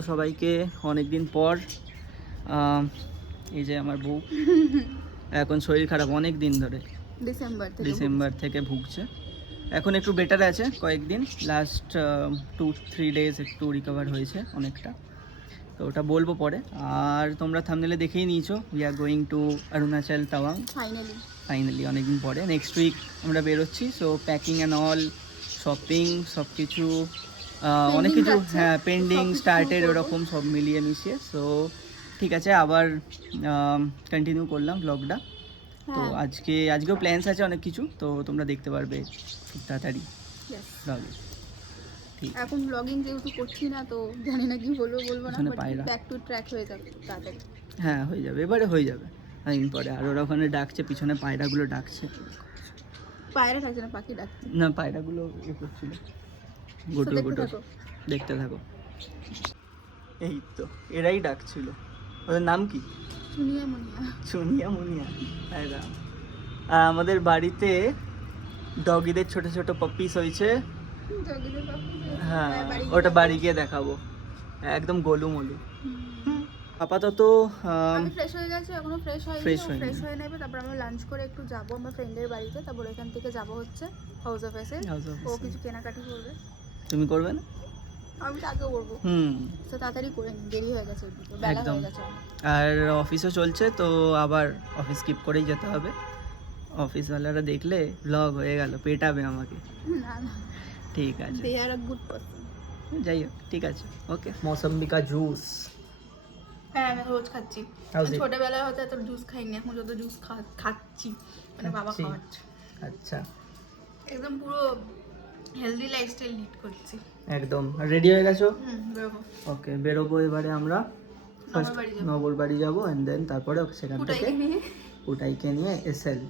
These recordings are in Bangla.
হ্যালো সবাইকে, অনেক দিন পর। এই যে আমার বউ এখন শরীর খারাপ অনেক দিন ধরে, ডিসেম্বর থেকে ভুগছে। এখন একটু বেটার আছে, কয়েকদিন লাস্ট 2-3 ডেজ একটু রিকভার হয়েছে অনেকটা, তো ওটা বলবো পরে। আর তোমরা থাম্বনেলে দেখেই নিয়েছো, we are going to Arunachal Tawang finally অনেকদিন পরে। নেক্সট উইক আমরা বেরোচ্ছি, so packing and all, shopping সব কিছু, অনেক কিছু, হ্যাঁ পেন্ডিং স্টার্টেড, ওরকম সব মিলিয়ে মিশিয়ে। সো ঠিক আছে, আবার কন্টিনিউ করলাম ব্লগটা। তো আজকেও প্ল্যানস আছে অনেক কিছু, তো তোমরা দেখতে পারবে খুব তাড়াতাড়ি ব্লগে। এখন ব্লগিং যেহেতু করছি না, তো জানি না কি বলবো না, বাট ব্যাক টু ট্র্যাক হয়ে যাবে তাড়াতাড়ি। হ্যাঁ হয়ে যাবে, এবারে হয়ে যাবে অনেকদিন পরে। আর ওরা ওখানে ডাকছে, পিছনে পায়রাগুলো ডাকছে। পায়রা ডাকছে না, পাখি ডাকছে। না, পায়রাগুলো ইয়ে করছিল, গোটু গোটু। দেখতে থাকো। এই তো এরাই ডাকছিল। ওদের নাম কি? চুনিয়া মুনিয়া। পায়রা। আমাদের বাড়িতে ডগিদের ছোট ছোট পপিস হয়েছে। হ্যাঁ, ওটা বাড়ি গিয়ে দেখাবো, একদম গোলু মোলু। আপাতত আমি ফ্রেশ হয়ে গেছি, এখনো ফ্রেশ হয়ে নেবে, তারপর আমরা লাঞ্চ করে একটু যাবো আমার ফ্রেন্ডের বাড়িতে, তারপর এখান থেকে যাবো হচ্ছে হাউস অফ এসে। ও কিছু কেনাকাটি করবে। তুমি করবে না? আমি তো আগে করবো। তো তাড়াতাড়ি করে নি, দেরি হয়ে গেছে, বেলা হয়ে গেছে। আর অফিসও চলছে, তো আবার অফিস স্কিপ করেই যেতে হবে। অফিসওয়ালারা দেখলে ব্লগ হয়ে গেল, পেটাবে আমাকে। না না, ঠিক আছে, দে আর আ গুড পারসন। যাই হোক, ঠিক আছে, ওকে। মৌসম্বি কা জুস। হ্যাঁ, আমি রোজ খাচ্ছি। ছোটবেলায় হয়তো এত জুস খাইনি, এখন যত জুস খাচ্ছি, মানে বাবা খাওয়াচ্ছে। আচ্ছা, একদম পুরো হেলদি লাইফস্টাইল লিড করছি। একদম রেডি হয়ে গেছো? বেরোবো। ওকে, বেরোবো এবারে আমরা। ফার্স্ট নবর বাড়ি যাবো, এন্ড দেন তারপরে সেখান থেকে পুটাইকে নিয়ে এসএল।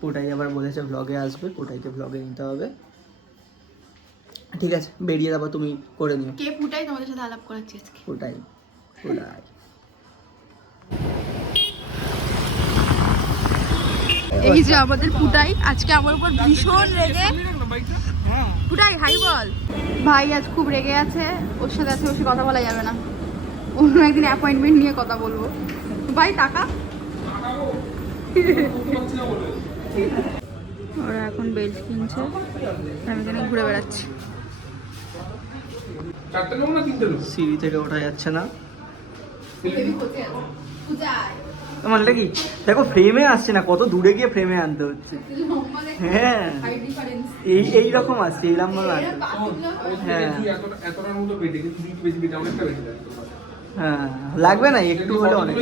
পুটাই আবার বলেছে ব্লগে আসবে, পুটাইকে ব্লগে নিতে হবে। ঠিক আছে, বেরিয়ে যাবো, তুমি করে নিও। কে পুটাই? তোমাদের সাথে আলাপ করাচ্ছি আজকে। পুটাই। এই যে আমাদের পুটাই আজকে আমার উপর ভীষণ রেগে। পুটাই হাই বল। ভাই আজ খুব রেগে আছে, ওর সাথে আজকে বসে কথা বলা যাবে না, অন্য একদিন অ্যাপয়েন্টমেন্ট নিয়ে কথা বলবো। ভাই টাকা। ওরা এখন বেল্ট কিনছে, আমি এখানে ঘুরে বেড়াচ্ছি। সিঁড়ি থেকে ওঠা যাচ্ছে না। মালটা কি দেখো, ফ্রেমে আসছে না, কত দূরে গিয়ে ফ্রেমে আনতে হচ্ছে। হ্যাঁ, এই রকম আসছে, এই লম্বা না। হ্যাঁ হ্যাঁ, লাগবে না একটু হলে অনেক।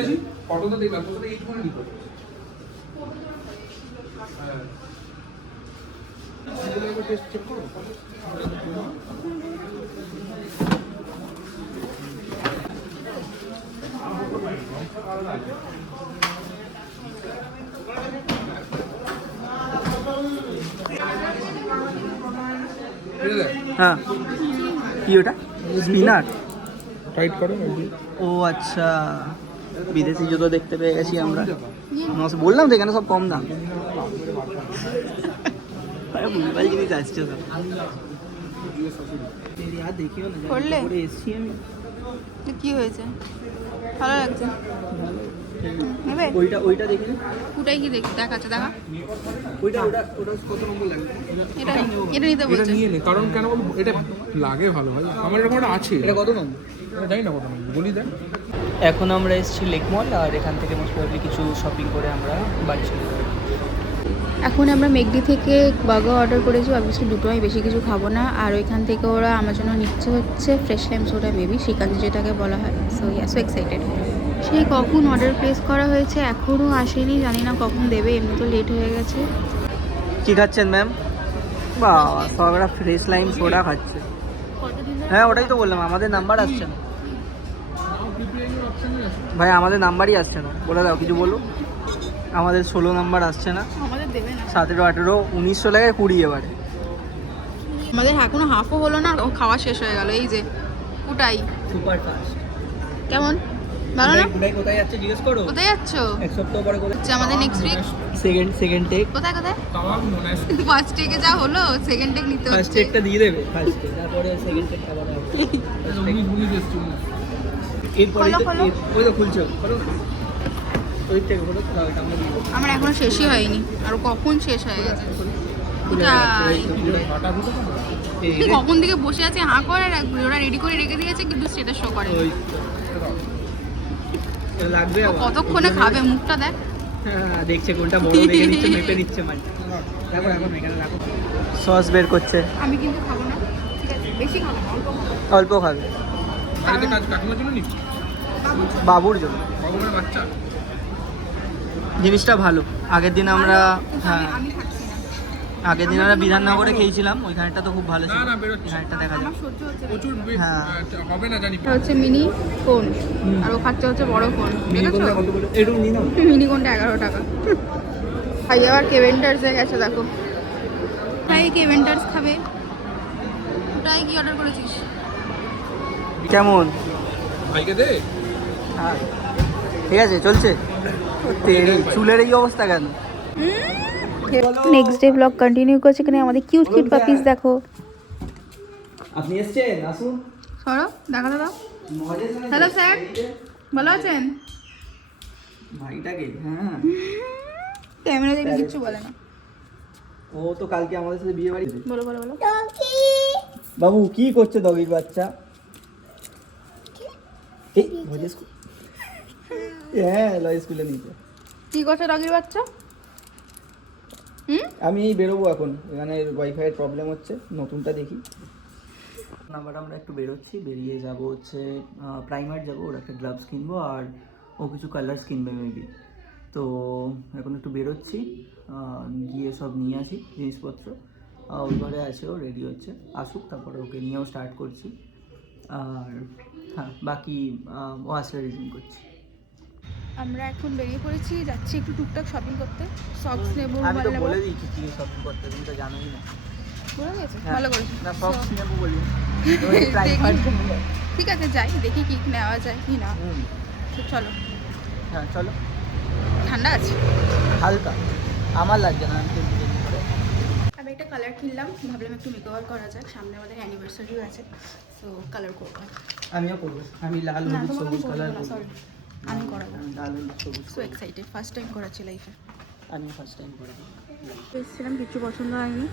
হ্যাঁ, কি ওটা? স্পিনার টাইট করো। ও আচ্ছা, বিদেশি জুতো দেখতে পেয়ে গেছি আমরা। বললাম তো এখানে সব কম দাম। ভুলভাল জিনিস আসছে তো। দেখিও না, পরে এসছি আমি। কি হয়েছে? ভালো লাগছে? ওইটা দেখি। ওটাই কি দেখাচ্ছে? দেখা ওইটা কত নম্বর লাগবে? এটা নিতে বলছে। এটা নিয়ে নে, কারণ কেন বল, এটা লাগে ভালো ভাই, আমার এরকম একটা আছে। এটা কত নম্বর জানি না কত নম্বর, বলি দেন। এখন আমরা এসেছি লেক মল, আর এখান থেকে মোস্ট প্রবাবলি কিছু শপিং করে আমরা বাড়ি চলে যাবো। এখন আমরা মেকডি থেকে বার্গার অর্ডার করেছি, অবভিয়াসলি দুটো, আমি বেশি কিছু খাবো না। আর ওইখান থেকে ওরা আমার জন্য নিচ্ছে হচ্ছে fresh lime soda, baby Srikanth যেটাকে বলা হয়। So so excited. সেই কখন অর্ডার প্লেস করা হয়েছে, এখনও আসেনি, জানি না কখন দেবে, এমনি তো লেট হয়ে গেছে। কি খাচ্ছেন ম্যাম? বাবা, সবরা ফ্রেশ লাইম সোডা খাচ্ছে। হ্যাঁ, ওটাই তো বললাম, আমাদের নাম্বার আসছে না ভাই, আমাদের নাম্বারই আসছে না। বলে দাও, কিছু বলো। আমাদের 16 নাম্বার আসছে না, 17, 18, 19 লাগায় 20 এবারে। আমাদের এখনো হাফও হলো না, ও খাওয়া শেষ হয়ে গেল। এই যে পুটাই সুপার ফাস্ট। কেমন? ভালো না? পুটাই কোথায় যাচ্ছে জিজ্ঞেস করো। কোথায় যাচ্ছ? এক সপ্তাহ পরে করে আমাদের নেক্সট উইক সেকেন্ড টেক। কোথায়? ফার্স্ট টেকে যা হলো, সেকেন্ড টেক নিতে হচ্ছে। ফার্স্ট টেকটা দিয়ে দেবে ফার্স্ট টেক, তারপরে সেকেন্ড টেক আবার হবে। এরপরে খোলো, তো খোলো। ওই তো খুলছো খোলো না। ওই থেকে খোলো তো এটা আমরা দিয়ে দেবো। আমার এখনো শেষই হয়নি আর কখন শেষ হয়ে গেছে খুলে যাচ্ছে, কোথায়? এই তো খুলে। ফাটা দুটো তো না। এই তুই রে, কখন থেকে বসে আছে হাঁ করে রাখবি ওরা রেডি করে রেখে দিয়েছে কিন্তু স্টেটাস শো করে ওই তো। এটা লাগবে আবার। কতক্ষণে খাবে মুখটা দেখ হ্যাঁ, দেখছে কোনটা বড় দেখে নিচ্ছে, মেপে নিচ্ছে মানে। রাখো রাখো এখানে রাখো। সস বের করছে। আমি কিন্তু খাবো না ঠিক আছে বেশি খাবো না, অল্প খাবো। অল্প খাবে। বাড়িতে কাজ কাকিমার জন্য নিচ্ছি বাবুর জন্য ভগবানের বাচ্চা। জিনিসটা ভালো। আগের দিন আমরা হ্যাঁ আমি খাচ্ছি না আগের দিন আমরা বিধাননগরে খেয়েছিলাম, ওইখানটা তো খুব ভালো ছিল। না, বেরোচ্ছে। এখানটা দেখা আমার যাক। সহ্য হচ্ছে না। প্রচুর হ্যাঁ। হবে না জানি। এটা হচ্ছে মিনি কোন আর ও খাচ্ছে হচ্ছে বড় কোন দেখেছো একটু নিয়ে নাও। মিনি কোনটা 11 টাকা ভাই আবার কেভেন্টার্সে গেছে দেখো ভাই কেভেন্টার্স খাবে ওটাই কি অর্ডার করেছিস কেমন? ভাইকে দে। হ্যাঁ ঠিক আছে চলছে। চুলের এই অবস্থা কেন? নেক্সট ডে ব্লগ কন্টিনিউ করছে এখানে আমাদের কিউট কিউট পাপিস দেখো আপনি এসছেন, আসুন। সরো দেখা দাদা হ্যালো স্যার ভালো আছেন ভাইটাকে হ্যাঁ, ক্যামেরা দেখে কিচ্ছু বলে না ও তো কালকে আমাদের সাথে বিয়ে বাড়ি। বলো বলো বলো বাবু কি করছে ডগির বাচ্চা? এই ভজে স্কুল, হ্যাঁ লয় স্কুলে নিচে। কি করছে ডগির বাচ্চা হুম আমি বেরোবো এখন, এখানে ওয়াইফাইয়ের প্রবলেম হচ্ছে, নতুনটা দেখি। আবার আমরা একটু বেরোচ্ছি, বেরিয়ে যাব হচ্ছে প্রাইমার যাব, ওর একটা গ্লাভস কিনবো আর ও কিছু কালার্স কিনবে মেবি। তো এখন একটু বেরোচ্ছি, গিয়ে সব নিয়ে আসি জিনিসপত্র। ওই ঘরে আছে, ও রেডি হচ্ছে, আসুক তারপরে ওকে নিয়েও স্টার্ট করছি। আর হ্যাঁ বাকি ও আসলে রিজিং করছি। আমরা এখন বেরিয়ে পড়েছি যাচ্ছি একটু টুকটাক শপিং করতে সক্স নেবো আমি তো মোবাইল নেবো বলে দিয়েছি কি শপিং করতে, তুমি তো জানোই না। বলে গেছে হ্যাঁ। ভালো করেছি না সক্স নেবো বলি। দেখি। ঠিক আছে যাই দেখি কি নেওয়া যায় কি না তো চলো হ্যাঁ চলো। ঠান্ডা আছে হালকা, আমার লাগছে না, আমি তো বিরিয়ানি করে। আমি একটা কালার কিনলাম ভাবলাম একটু মেকওভার করা যাক সামনে আমাদের অ্যানিভার্সারিও আছে সো কালার করবো আমিও করবো, আমি লাল না হলুদ তোমাকে আমি সবুজ করবো কালার না করবো। সরি আমি করাবো আমি লাল হলুদ সবুজ সো এক্সাইটেড ফার্স্ট টাইম করাচ্ছি লাইফে আমি ফার্স্ট টাইম করবো। এসেছিলাম কিচ্ছু পছন্দ হয়নি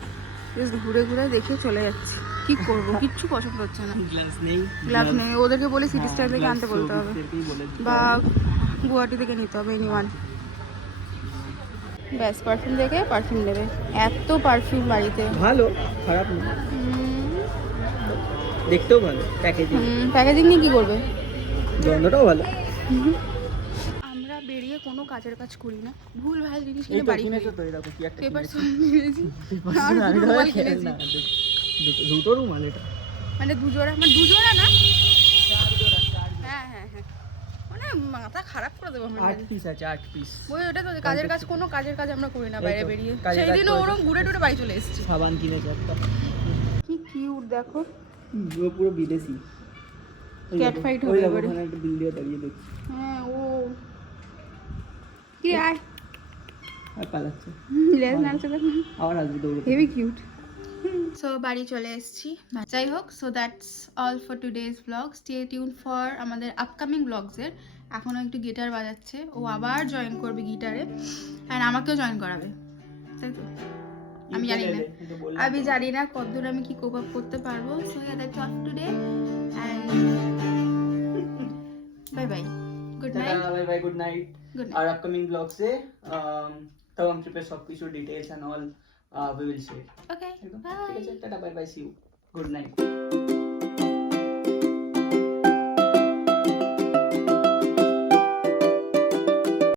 জাস্ট ঘুরে ঘুরে দেখে চলে যাচ্ছি কি করবো কিচ্ছু পছন্দ হচ্ছে না গ্লাস নেই, গ্লাভ নেই ওদেরকে বলে সিটি হ্যাঁ, স্টাইল থেকে gloves আনতে বলতে হবে সবুজদেরকেই বলে দিতে বা হবে। গুয়াহাটি থেকে নিতে হবে এনিওয়ান ব্যাস পারফিউম দেখে পারফিউম নেবে এত পারফিউম বাড়িতে ভালো, খারাপ না, দেখতেও ভালো, প্যাকেজিং প্যাকেজিং নিয়ে কী করবে গন্ধটাও ভালো। আমরা বেরিয়ে কোনো কাজের কাজ করি না ভুল ভাল জিনিস এই কিনে তো বাড়ি কিনেছো তো, এই দেখো কি একটা পেপার কিনেছি। কিনেছি আর আমি দুটো তো রুমাল খেয়াল কিনেছি না, দুটো রুমাল এটা। মানে দুজোড়া মানে দুজোড়া না হ্যাঁ হ্যাঁ হ্যাঁ মানে মাথা খারাপ করে দেবো আমরা 8 পিস আছে, 8 পিস। ওই ওটা তো কাজের কাজ কোনো কাজের কাজ আমরা করি না এই বাইরে তো, বেরিয়ে কাজের সেই কাজ দিনও করেছে। ওরম ঘুরে টুরে বাড়ি চলে এসেছি সাবান কিনেছে একটা, কি কিউট দেখো ও পুরো বিদেশি। ওই Cat দেখো, fight ওই হবে দেখো, এবারে। ওখানে একটা বিল্লিও দাঁড়িয়ে দেখছি হ্যাঁ ও কি আয় আর পালাচ্ছে, লেজ নাড়ছে দেখো আবার আসবে দৌড়ে। হেভি কিউট সো বাড়ি চলে এসেছি যাই হোক so that's all for today's blog stay tune for আমাদের আপকামিং ব্লগসের এখনও একটু গিটার বাজাচ্ছে ও আবার জয়েন করবে গিটারে অ্যান্ড আমাকেও জয়েন করাবে তাই তো আমি জানি না আমি জানি না কতদূর আমি কি কোপ আপ করতে পারবো so yeah that's all today and bye bye good night bye bye, good night. Good night আর আপকামিং ব্লগস এ তখন ট্রিপের সব কিছু details and all we will share. Okay ঠিক আছে, tata bye bye, see you, good night.